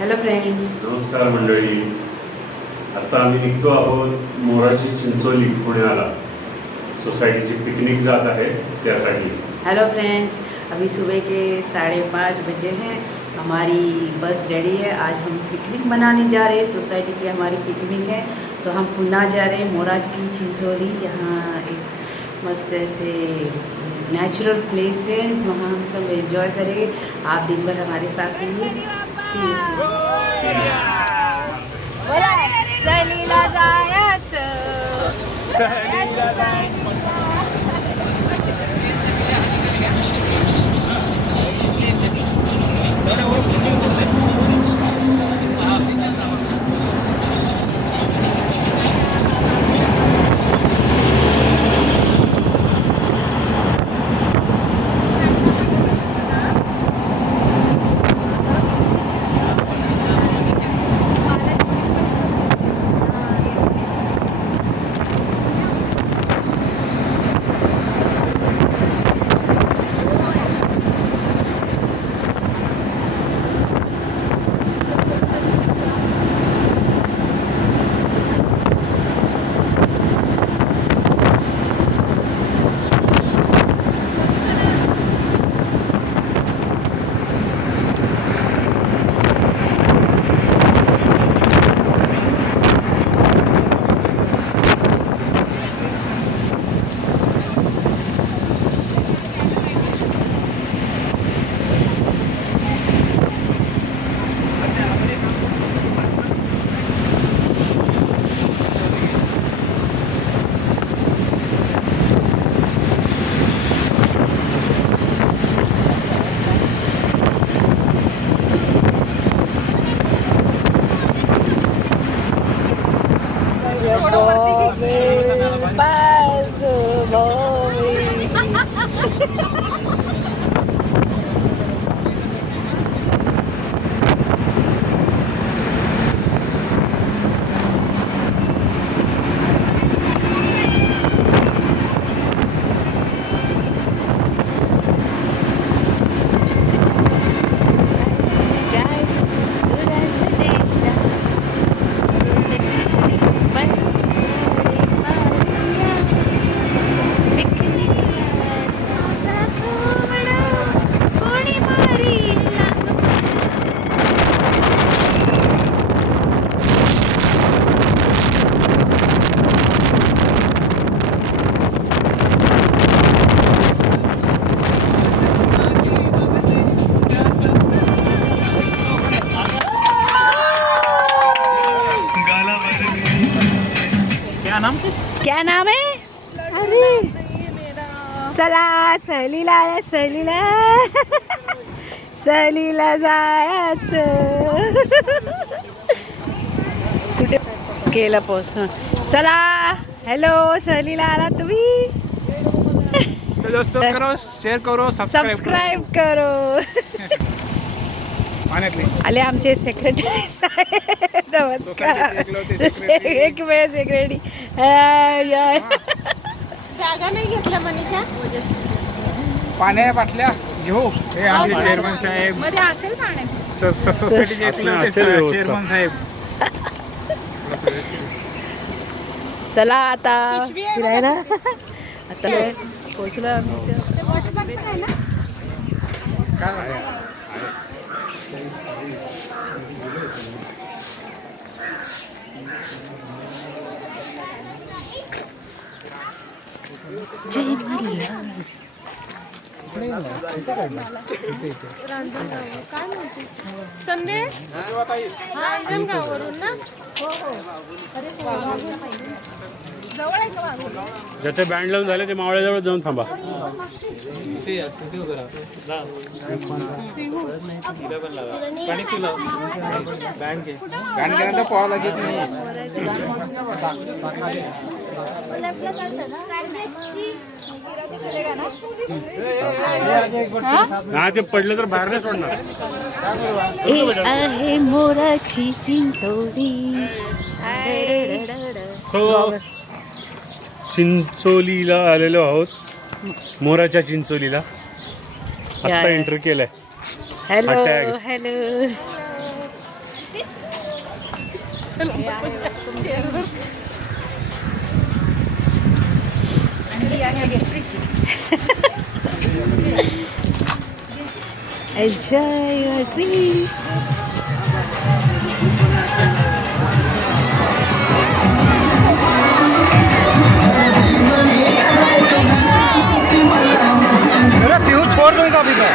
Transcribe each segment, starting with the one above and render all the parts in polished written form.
Hello friends, नमस्कार मंडळी. आता आम्ही निघतो आहोत मोराची चिंचोली पुण्याला. सोसाइटी की पिकनिक जात है त्यासाठी. हेलो फ्रेंड्स, अभी सुबह के 5:30 बजे हैं. हमारी बस रेडी है. आज हम पिकनिक मनाने जा रहे हैं. सोसाइटी की हमारी पिकनिक है तो हम पुणे जा रहे हैं. मोराज की चिंचोली, यहाँ एक मस्त ऐसे नेचुरल प्लेस है, वहाँ हम सब एंजॉय करेंगे. आप दिन भर हमारे साथ रहिए. सहलीला जायचं. क्या नाम है? अरे चला सहलीला जायचं. कुठे केलं पोस्ट? चला. हॅलो, सहलीला आला तुम्ही? दोस्तों करो, शेअर करो, सबस्क्राईब करो. आले आमचे सेक्रेटरी साहेब. नमस्कार. एक वेळ सेक्रेटरी. जागा नाही घेतल्या मनीषा. पाण्या बाटल्या घेऊ. हे आमचे चेअरमन साहेब, मध्ये असेल पाण्यात. सोसायटीचे चेअरमन साहेब. चला आता पिशवी आहे फिरायला. आता पोहोचलो आम्ही. जय मल्हार. काय म्हणते संदेश? रांजणगाववरून ना? जवळ आहे का मागून? ज्याचे बँड लावून झाले ते मावळ्याजवळ जाऊन थांबा. गाण गेल्यानंतर पाहावं लागेल हा, ते पडलं तर बाहेर नाही सोडणार. ए आहे मोराची चिंचोली. सो चिंचोलीला आलेलो आहोत. मोराच्या चिंचोलीला आत्ता एंटर केलंय. Hello Hashtag. हॅलो. चला बसूया चेअरवर. Enjoy your dreams. अरे पीहू छोड़ दूंगा अभी मैं.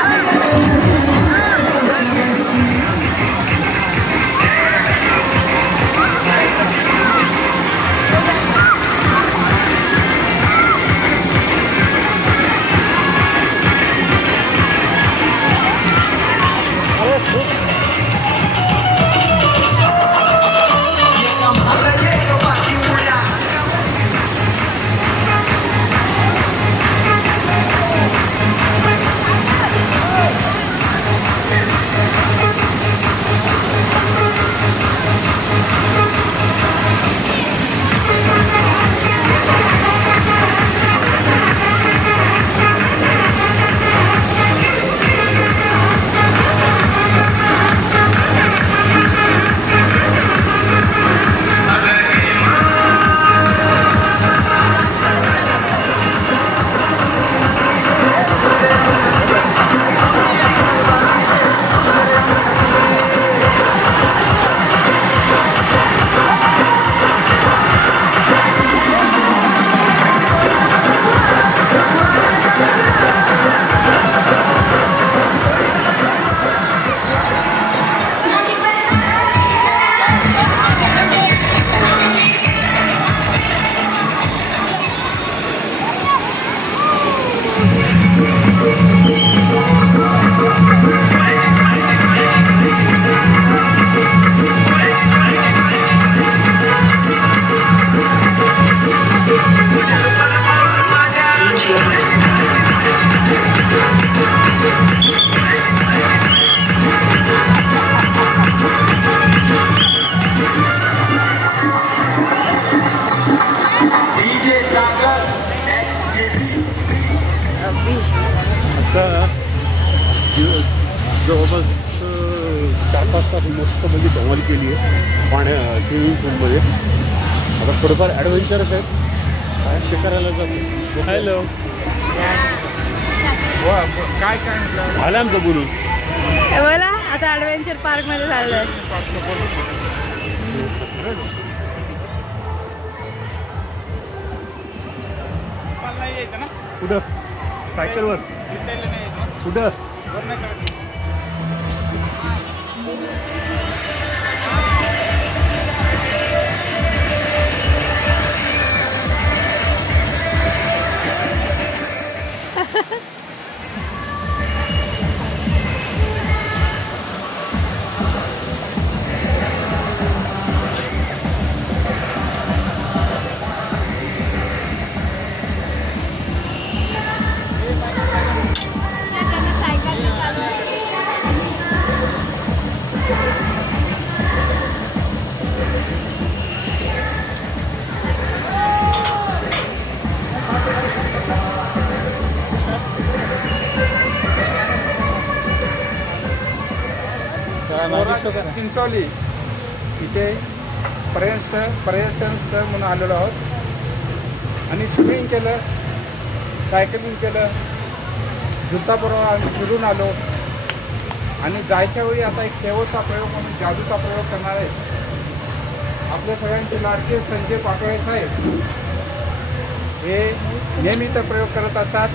आता जवळपास 4-5 तास मस्त म्हणजे धमाल केली आहे स्विमिंग पूलमध्ये. आता थोडंफार ॲडव्हेंचरस आहेत, काय ते करायला जातो. हॅलो, काय काय म्हटलं. झालं आमचं बोलून. बोला आता ॲडव्हेंचर पार्कमध्ये चाललंय. मला नाही यायचं ना. कुठं? सायकलवर. विद्यालय नाही यायचं. कुठं? वर नाही चढायचं. चिंचोली इथे पर्यटन स्थळ म्हणून आलेलो आहोत आणि स्विमिंग केलं, सायकलिंग केलं, झुलताबरोबर आम्ही फिरून आलो आणि जायच्या वेळी आता एक शेवटचा प्रयोग म्हणून जादूचा प्रयोग करणार आहे. आपल्या सगळ्यांचे लाडके संजय पाटोळे साहेब हे नेहमी तर प्रयोग करत असतात.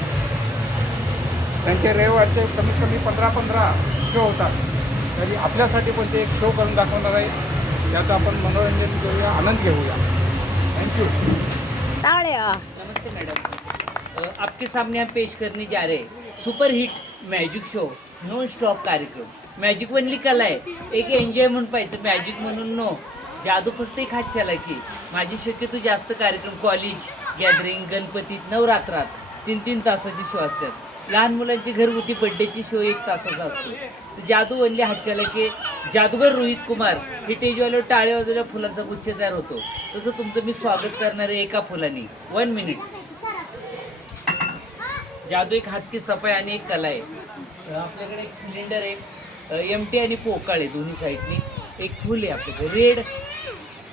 त्यांचे रविवारचे कमीत कमी 15 शो होतात. तरी आपल्यासाठी पण ते एक शो करून दाखवणार आहे. याचं आपण मनोरंजन घेऊया, आनंद घेऊया. थँक्यू. नमस्ते मैडम, आपके सामने हम पेश करने जा रहे हैं super hit magic show non stop कार्यक्रम. मॅजिक बनली कला आहे, एक एन्जॉय म्हणून पाहिजे, मॅजिक म्हणून नो. जादू फक्त एक हात चालाकी. माझी शक्यतो जास्त कार्यक्रम कॉलेज गॅदरिंग, गणपतीत, नवरात्रात 3-3 तासाची शो असतात. लहान मुलांची घरगुती बड्डेची शो 1 तासाचा असतो. तर जादू बनली हातच्याला की जादूगर रोहित कुमार हे टेजवाल्यावर टाळे वाजवल्या फुलांचा गुच्छ तयार होतो. तसं तुमचं मी स्वागत करणार आहे एका फुलाने. 1 मिनिट. जादू एक हात की सफाई आणि एक कला आहे. आपल्याकडे एक सिलेंडर आहे, एमटी आणि पोकळ आहे दोन्ही साईडनी. एक फुल आहे आपल्याकडे रेड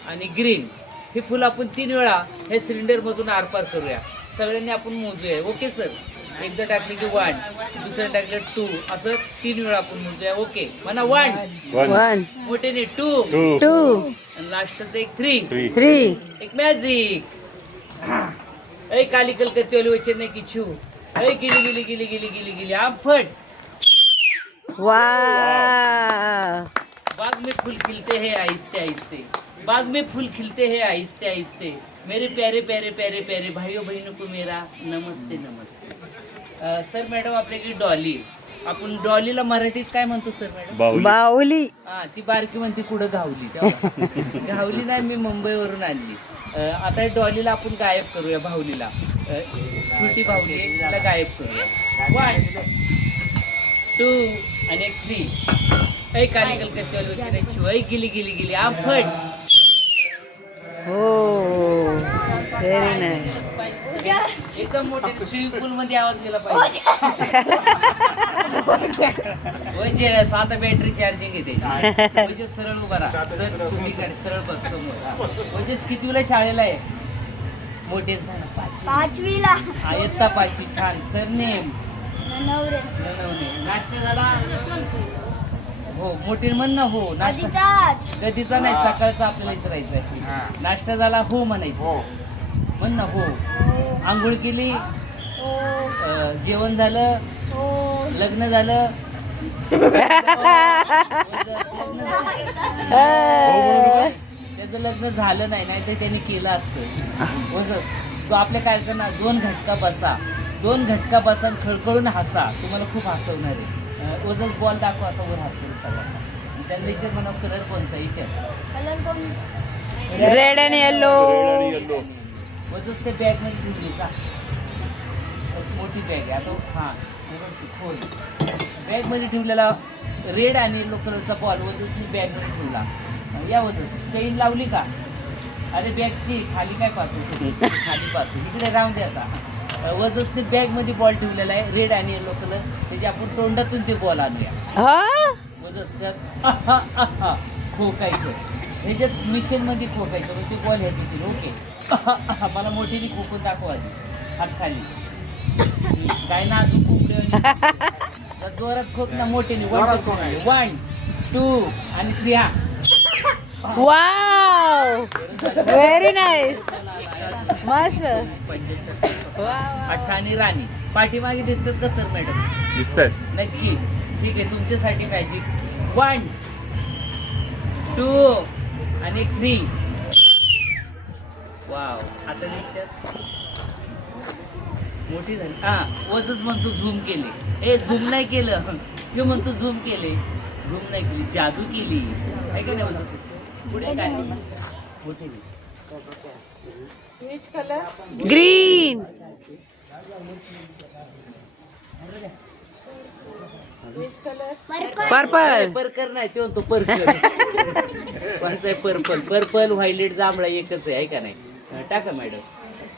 आणि ग्रीन. हे फुल आपण 3 वेळा हे सिलेंडरमधून आरपार करूया. सगळ्यांनी आपण मोजूया. Okay sir. एकदा टाकले की 1, दुसऱ्या टाकलं 2, असं 3 वेळा आपण मोजूया. ओके म्हणा 1, 1 मोठ्याने 2, 2 आणि लास्टचं एक 3, 3 एक मॅजिक. ऐ काली कलकत्तेवाली वचन नाही की छू. ऐ गिली गिली गिली गिली गिली गिली आंफट. वाव. बाग में फूल खिलते हैं आहिस्ते आहिस्ते. बाग में फूल खिलते हैं आहिस्ते आहिस्ते. मेरे प्यारे प्यारे प्यारे प्यारे भाइयों बहनों को मेरा नमस्ते नमस्ते. सर मॅडम आपल्याकडे डॉली. आपण डॉलीला मराठीत काय म्हणतो सर मॅडम? बाहुली. हा ती बारकी म्हणते कुठं घावली. तेव्हा घावली नाही, मी मुंबईवरून आणली. आता या डॉलीला आपण गायब करूया. भावलीला छोटी भावली आहे, तिला गायब करूया. 1, 2 आणि एक 3. ऐ काली कलकत्तेवाली वचन शिवाय गिली गिली गिली आंफट. हो व्हेरी नाईस. एकदम मोठे स्विमिंग पूल मध्ये आवाज गेला पाहिजे. म्हणजे आता बॅटरी चार्जिंग येते. म्हणजे सरळ उभा राहा सर. तुम्ही सरळ बघ समोर. म्हणजे कितीला शाळेला आहे? मोठे झालं 5वीला. हा इयत्ता 5वी. छान. सर नेम नवरे. नाश्ता झाला? हो मोठे म्हण ना. हो नाश्ता कधीचाच. कधीचा नाही, सकाळचा आपल्याला विचारायचं आहे. नाश्ता झाला? हो म्हणायचं. म्हण ना. हो. आंघोळ केली? हो. जेवण झालं? हो. लग्न झालं? त्याचं लग्न झालं नाही, नाही तर त्यांनी केलं असतं. वजस तो आपल्या कार्यक्रमात 2 घटका बसा, 2 घटका बसा आणि खळखळून हसा. तुम्हाला खूप हसवणार आहे. वजस बॉल दाखवा असा वर हात करून सगळ्यांना. त्यांना विचार म्हणा कलर कोणचा विचार. कलर कोण? Red and yellow. वजस ते बॅग मध्ये ठेवली. जा मोठी बॅग आहे आता. हां खोल. बॅग मध्ये ठेवलेला रेड आणि येलो कलरचा बॉल वजसने बॅग मध्ये ठेवला. या वजस चेन लावली का? अरे बॅगची खाली काय पाहतो? खाली पाहतो. इकडे राहून दे आता. वजसने बॅग मध्ये बॉल ठेवलेला आहे रेड आणि येलो कलर. त्याचे आपण तोंडातून ते बॉल आणूया. वजस खोकायचं ह्याच्यात मिशन मध्ये खोकायचं. मग ते बॉल ह्याच्यात येईल. ओके. मला मोठीने खोकून दाखवा आधी. हात खाली. काय ना अजून खोकले जोरात खोक ना. मोठीने 1, 2 आणि 3. हा वाव व्हेरी नाईस. मस्त. 8 आणि राणी पाठीमागे दिसतात का सर मॅडम? दिसतात. नक्की. ठीक आहे तुमच्यासाठी मॅजिक. 1, 2 आणि 3. वाव आता दिसतात. मोठी झाली. हा वजच म्हणतो झूम केले. ए झूम नाही केलं. किंवा म्हणतो झूम केले. झूम नाही केली, जादू केली. आहे का नाही वजस? पुढे काय मोठी ग्रीन. पर्पल. परकर नाही ते म्हणतो परकर. कोणचा आहे? पर्पल. पर्पल व्हायलेट जांभळा एकच आहे का नाही? टाका मॅडम.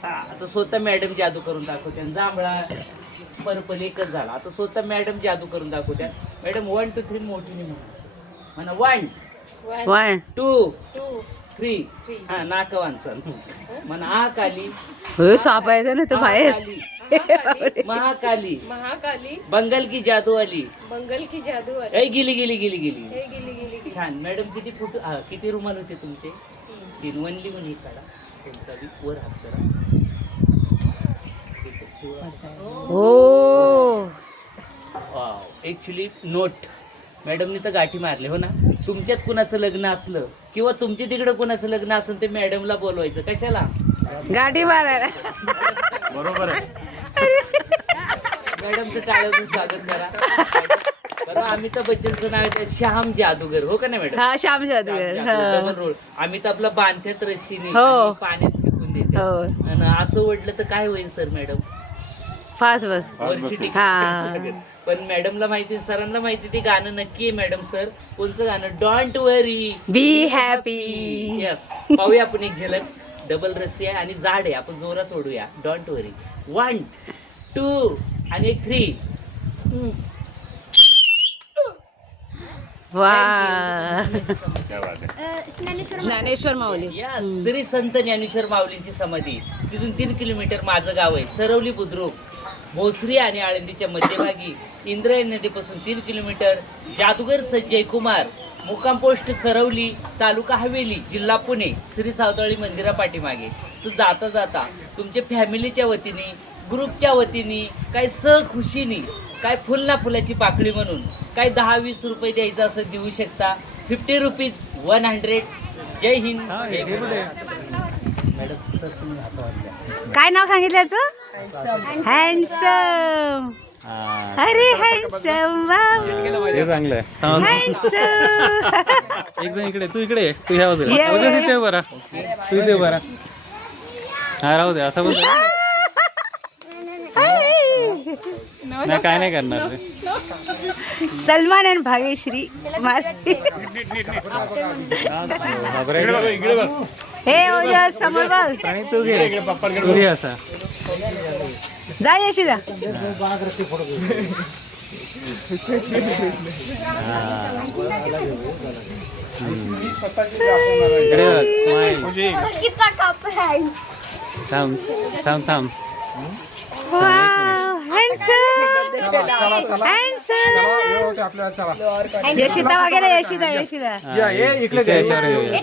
हा आता स्वतः मॅडम जादू करून दाखवत्या. जांभळा पर्पल एकच झाला. आता स्वतः मॅडम जादू करून दाखवत्या. मॅडम 1, 2, 3 मोठीने म्हणा. 1, 2, 3. हा नाकवांचा म्हणा. आ काली. साप आहे ना तो बाहेर. महाकाली. महाकाली. बंगाल की जादू वाली. बंगाल की जादू वाली. ऐ गिली गिली गिली गिली. हे गिली गिली. छान. मॅडम किती फुट किती रुमाल होते तुमचे? 3. वनली म्हणून काढा. त्यांचा वर हात करा. हो ऍक्च्युली नोट मॅडमनी तर गाठी मारले. हो ना. तुमच्यात कुणाचं लग्न असलं किंवा तुमच्या तिकडे कुणाचं लग्न असेल ते मॅडमला बोलवायचं. कशाला? गाठी मारायला. बरोबर आहे. मॅडमचं टाळ्यातून स्वागत करा. बरं अमिताभ बच्चनचं नाव आहे श्याम जादूगर. हो का नाही मॅडम? हा श्याम जादूगर. Double role. अमिताभला बांधत्यात रस्सीने हो. आणि पाण्यात फेकून देते. हो. आणि असं ओढलं तर काय होईल सर मॅडम? फास्ट बस. वरची टिकीट. हा. पण मॅडमला माहिती, सरांना माहिती ते गाणं नक्की आहे मॅडम. सर कोणचं गाणं? Don't worry be happy. Yes. पाहूया आपण एक झलक. डबल रस्सी आहे आणि जाड आहे. आपण जोरात ओढूया. डोंट वरी. 1, 2 आणि 3. वा क्या बात आहे. ज्ञानेश्वर माऊली या श्री संत ज्ञानेश्वर माऊलींची समाधी. तिथून 3 किलोमीटर माझं गाव आहे चरवली बुद्रुक. भोसरी आणि आळंदीच्या मध्यभागी इंद्रायणी नदीपासून 3 किलोमीटर जादूगर संजय कुमार, मुक्काम पोस्ट चरवली, तालुका हवेली, जिल्हा पुणे, श्री सावताळी मंदिरा पाठीमागे. तर जाता जाता तुमच्या फॅमिलीच्या वतीने, ग्रुपच्या वतीने, काय सहखुशीने, काय फुल ना फुलाची पाकळी म्हणून काय 10-20 रुपये द्यायचं असं देऊ शकता. 50 रुपीज 100. जय हिंद जय मॅडम. सर तुम्ही हातावर काय नाव सांगितलं याचं? हँडसम. अरे हँडसम हे चांगलं आहे. हँडसम. एक जण इकडे, तू इकडे ये. तू ह्या बाजूला उद्या इथे बरा, तू इथे बरा. हा राहू दे असं बोल. नाही काय नाही करणार ते. सलमान आणि भाग्यश्री मारे. हे ओजस समोर बघ. आणि तू घे, तू घे असा. जा यशिदा. इकडे बघ, smile. कितना कप hands. थांब थांब थांब. Wow handsome handsome. आपल्याला चला यशिता वगैरे यशिदा इकडे याच्यावर ये.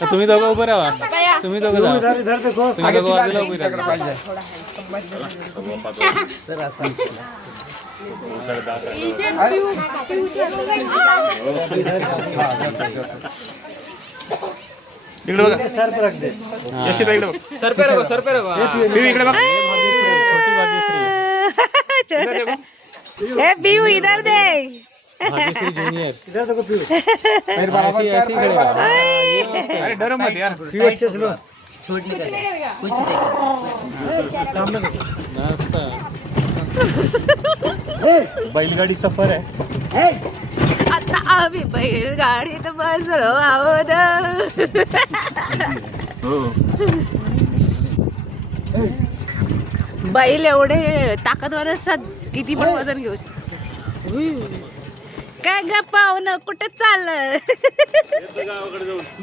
तर तुम्ही दोघं उभं राहा. तुम्ही दोघं जा. तुम्ही दोघं बाजूला उभी राहा. सर असं इकडे बघा. यशिता इकडे बघ. सर पे रखो, सर पे रखो. इकडे बघ. हे पिऊ इधर दे. भाग्यश्री जूनियर. ऐसी ऐसी खड़े रहो. अरे डरो मत यार. छोड़ नहीं करना कुछ नहीं करना. मस्त. बैलगाडी सफर आहे. आता आम्ही बैलगाडीत बसलो आहोत. बैल एवढे ताकदवर असतात, किती पण वजन घेऊ शकतात. काय ग पाहुणं कुठे चाललं?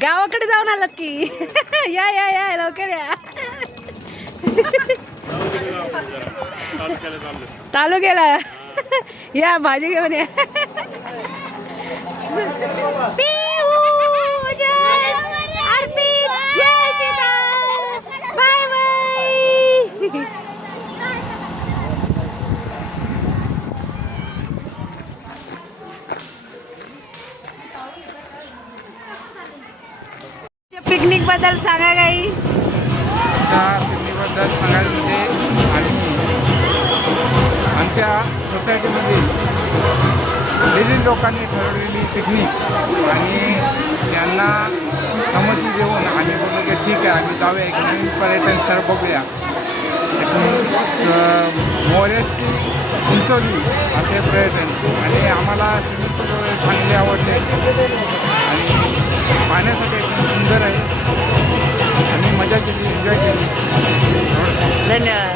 गावाकडे जाऊन आलं की. या या या लवकर या. चालू केला. या भाजी घेऊन या. Piu, Jas, Arpit, Yashita. Bye bye. Picnic बद्दल सांगा काही. त्या पिकनिकबद्दल सांगायचं म्हणजे आमच्या सोसायटीमध्ये विविध लोकांनी ठरवलेली पिकनिक आणि त्यांना संमती देऊन आम्ही बोललो की ठीक आहे आम्ही जाऊया एक नवीन पर्यटन स्थळ बघूया. मोऱ्याची चिंचोली असे पर्यटन आणि आम्हाला स्विमिंग पूल चांगले आवडले आणि पाहण्यासाठी एकदम सुंदर आहे आणि मजा केली, एन्जॉय केली. धन्यवाद.